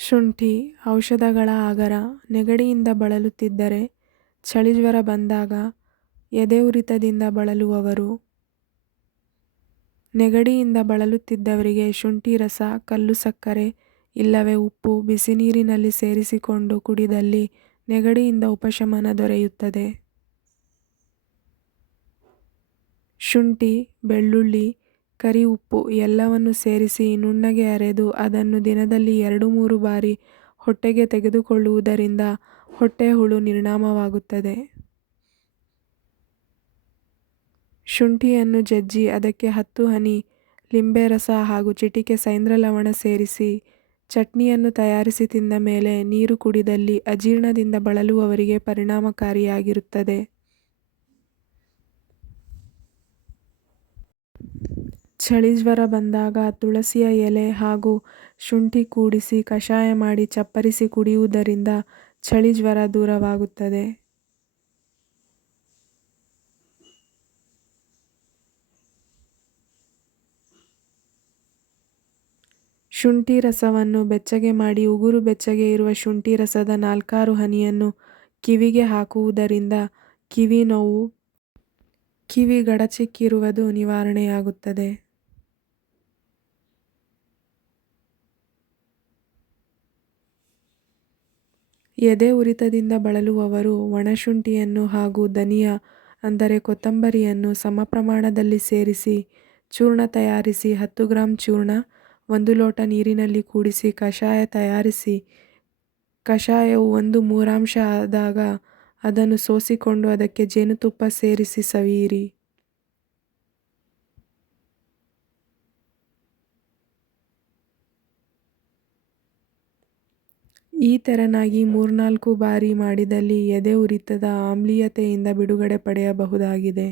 ಶುಂಠಿ ಔಷಧಗಳ ಆಗರ. ನೆಗಡಿಯಿಂದ ಬಳಲುತ್ತಿದ್ದರೆ, ಚಳಿಜ್ವರ ಬಂದಾಗ, ಎದೆಯುರಿತದಿಂದ ಬಳಲುವವರು. ನೆಗಡಿಯಿಂದ ಬಳಲುತ್ತಿದ್ದವರಿಗೆ ಶುಂಠಿ ರಸ, ಕಲ್ಲು ಸಕ್ಕರೆ ಇಲ್ಲವೇ ಉಪ್ಪು ಬಿಸಿನೀರಿನಲ್ಲಿ ಸೇರಿಸಿಕೊಂಡು ಕುಡಿದಲ್ಲಿ ನೆಗಡಿಯಿಂದ ಉಪಶಮನ ದೊರೆಯುತ್ತದೆ. ಶುಂಠಿ, ಬೆಳ್ಳುಳ್ಳಿ, ಕರಿ ಉಪ್ಪು ಎಲ್ಲವನ್ನು ಸೇರಿಸಿ ನುಣ್ಣಗೆ ಅರೆದು ಅದನ್ನು ದಿನದಲ್ಲಿ 2-3 ಬಾರಿ ಹೊಟ್ಟೆಗೆ ತೆಗೆದುಕೊಳ್ಳುವುದರಿಂದ ಹೊಟ್ಟೆಹುಳು ನಿರ್ನಾಮವಾಗುತ್ತದೆ. ಶುಂಠಿಯನ್ನು ಜಜ್ಜಿ ಅದಕ್ಕೆ 10 ಹನಿ ಲಿಂಬೆ ರಸ ಹಾಗೂ ಚಿಟಿಕೆ ಸೈಂಧವ ಲವಣ ಸೇರಿಸಿ ಚಟ್ನಿಯನ್ನು ತಯಾರಿಸಿ ತಿಂದ ಮೇಲೆ ನೀರು ಕುಡಿದಲ್ಲಿ ಅಜೀರ್ಣದಿಂದ ಬಳಲುವವರಿಗೆ ಪರಿಣಾಮಕಾರಿಯಾಗಿರುತ್ತದೆ. ಚಳಿಜ್ವರ ಬಂದಾಗ ತುಳಸಿಯ ಎಲೆ ಹಾಗೂ ಶುಂಠಿ ಕೂಡಿಸಿ ಕಷಾಯ ಮಾಡಿ ಚಪ್ಪರಿಸಿ ಕುಡಿಯುವುದರಿಂದ ಚಳಿಜ್ವರ ದೂರವಾಗುತ್ತದೆ. ಶುಂಠಿ ರಸವನ್ನು ಬೆಚ್ಚಗೆ ಮಾಡಿ ಉಗುರು ಬೆಚ್ಚಗೆ ಇರುವ ಶುಂಠಿ ರಸದ 4-6 ಹನಿಯನ್ನು ಕಿವಿಗೆ ಹಾಕುವುದರಿಂದ ಕಿವಿ ನೋವು, ಕಿವಿ ಗಡಚಿಕ್ಕಿರುವುದು ನಿವಾರಣೆಯಾಗುತ್ತದೆ. ಎದೆ ಉರಿತದಿಂದ ಬಳಲುವವರು ಒಣಶುಂಠಿಯನ್ನು ಹಾಗೂ ಧನಿಯಾ ಅಂದರೆ ಕೊತ್ತಂಬರಿಯನ್ನು ಸಮ ಪ್ರಮಾಣದಲ್ಲಿ ಸೇರಿಸಿ ಚೂರ್ಣ ತಯಾರಿಸಿ 10 ಗ್ರಾಂ ಚೂರ್ಣ 1 ಲೋಟ ನೀರಿನಲ್ಲಿ ಕೂಡಿಸಿ ಕಷಾಯ ತಯಾರಿಸಿ ಕಷಾಯವು 1/3 ಆದಾಗ ಅದನ್ನು ಸೋಸಿಕೊಂಡು ಅದಕ್ಕೆ ಜೇನುತುಪ್ಪ ಸೇರಿಸಿ ಸವಿಯಿರಿ. ಈ ತೆರನಾಗಿ 3-4 ಬಾರಿ ಮಾಡಿದಲ್ಲಿ ಎದೆ ಉರಿತದ ಆಮ್ಲೀಯತೆಯಿಂದ ಬಿಡುಗಡೆ ಪಡೆಯಬಹುದಾಗಿದೆ.